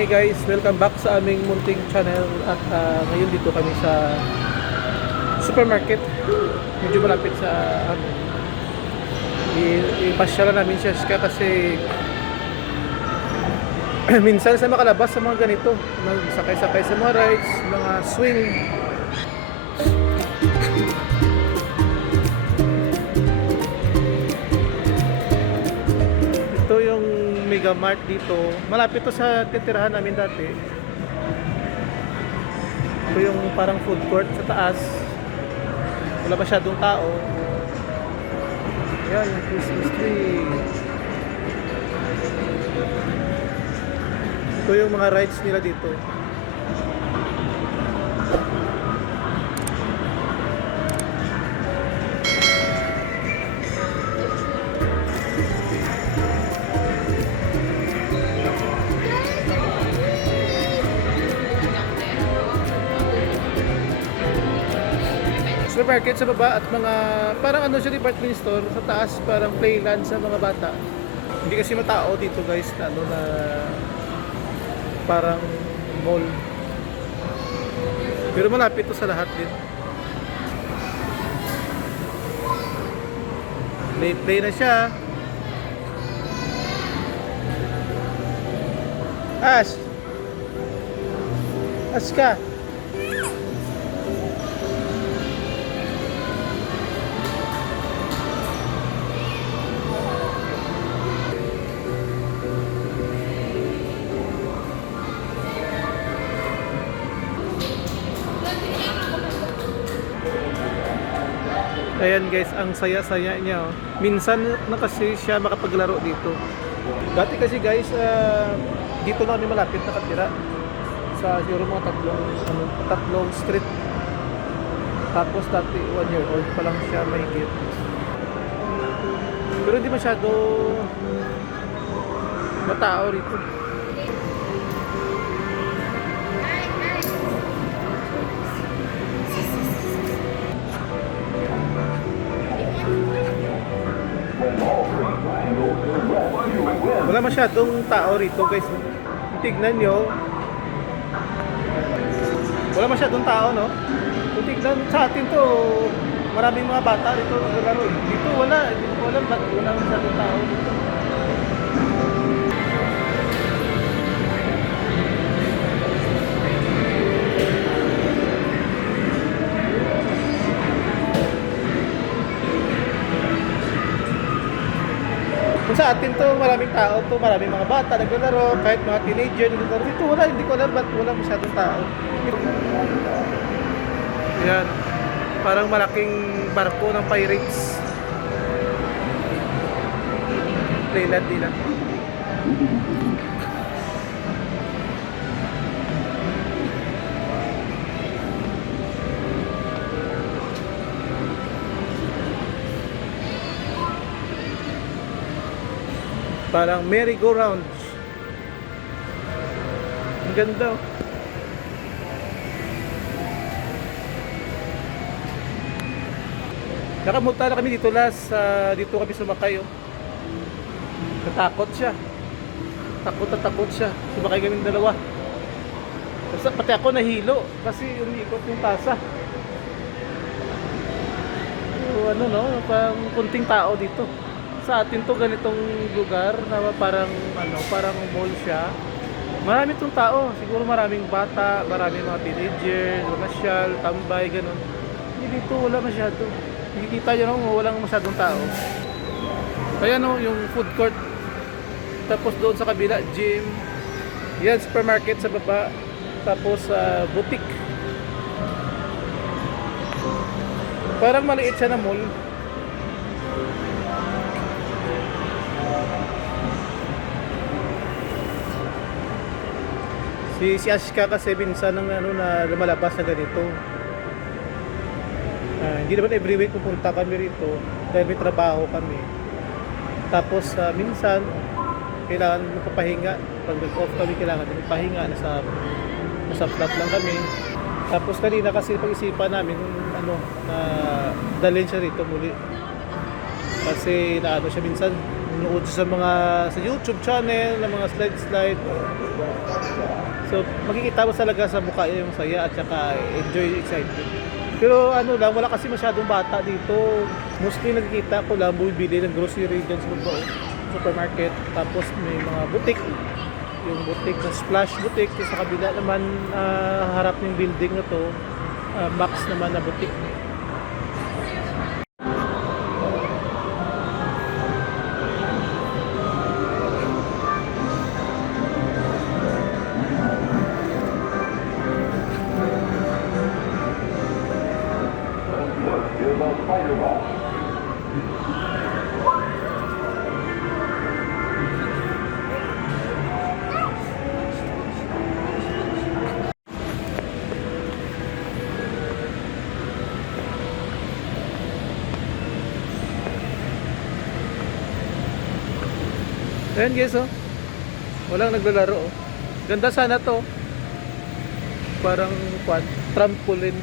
Hi guys, welcome back sa aming munting channel at ngayon dito kami sa supermarket. Medyo malapit sa ipasyalan namin siya kasi minsan sa makalabas sa mga ganito, magsakay-sakay sa mga rides, mga swing. Ito yung Mega Mart dito. Malapit to sa titirahan namin dati. Ito yung parang food court sa taas. Wala masyadong tao. Ayan, yung Christmas tree. Ito yung mga rides nila dito. Supermarket sa baba at mga parang ano siya, department store sa taas, parang playland sa mga bata. Hindi kasi matao dito guys na ano na parang mall. Pero malapit to sa lahat din. Play na siya. Ash ka. Ayan guys, ang saya-saya niya. Oh. Minsan na kasi siya makapaglaro dito. Dati kasi guys, dito na kami malapit nakatira. Sa siguro mga tatlong street. Tapos dati 1 year old pa lang siya mahigit. Pero hindi masyado matao rito. Wala masyadong tao rito guys. Tignan nyo. Wala masyadong tao, no? Kung tignan sa atin to, maraming mga bata rito naglalaro. Dito wala masyadong tao dito. Kung sa atin to, maraming tao to, maraming mga bata naglalaro, kahit mga teenager naglalaro. Dito wala, hindi ko alam ba't wala masyadong tao. Yan, parang malaking barko ng pirates. Playland nila. Parang merry-go-round. Ang ganda. Nakamunta na kami dito last. Dito kami sumakay. Oh. Natakot siya. Takot siya. Sumakay kami dalawa. Pati ako nahilo. Kasi umiikot yung tasa. So, ano no? Parang kunting tao dito. Sa atin to ganitong lugar na parang mall siya. Marami tong tao, siguro maraming bata, maraming mga teenager, mamasyal, tambay, ganun. Hindi dito wala masyado. Nakikita nyo no, walang masyadong tao. Kaya no, yung food court. Tapos doon sa kabila, gym. Yan, supermarket sa baba. Tapos boutique. Parang maliit siya na mall. Si Ashka kasi minsan ng na lumalabas na ganito. Hindi naman every week pupunta kami rito dahil may trabaho kami. Tapos minsan kailangan magpapahinga. Pag nag-off kami kailangan magpahinga, nasa flat lang kami. Tapos kanina kasi pag-isipan namin na dalhin siya rito muli. Kasi siya minsan nunood sa YouTube channel ng mga slide So, makikita mo talaga sa mukha niya yung saya at saka enjoy, excited. Pero ano lang, wala kasi masyadong bata dito. Mostly nakikita ko lang bumibili ng grocery dyan sa baba, supermarket. Tapos may mga butik. Yung butik na Splash Butik. Sa kabila naman, harap ng building na to, Max naman na butik. Ayan guys, oh. Walang naglalaro, oh. Ganda sana to. Parang trampoline.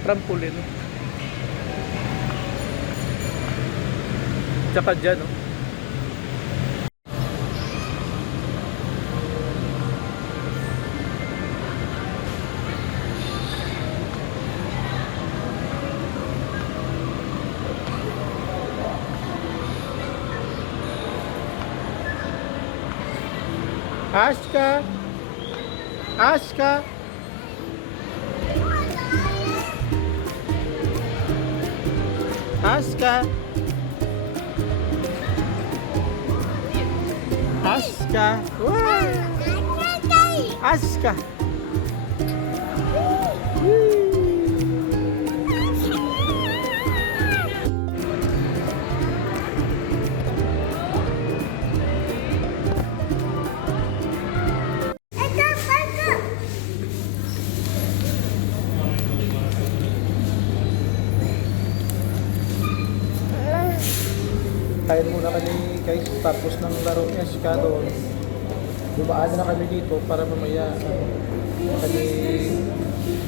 Tsaka dyan, oh. Ashka! Ashka! Ashka! Ashka! Wow! Ashka! Kain muna kami guys, tapos ng laro niya si doon. Dumaan na kami dito para mamaya kami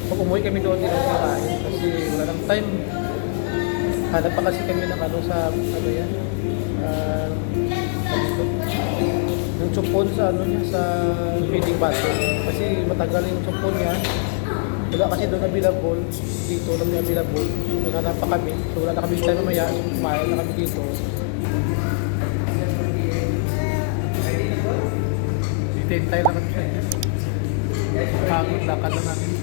pag umuwi kami doon din kain kasi wala nang time. Hanap pa kasi kami ng ano sa ano yan. Yung chupon sa ano niya sa feeding bottle kasi matagal yung chupon niya. Wala kasi doon available, dito lang yung available. Naghanap pa kami, so wala na kami time mamaya, kumain na kami dito. Hintay lang kami siya. Pagod, lakad lang namin.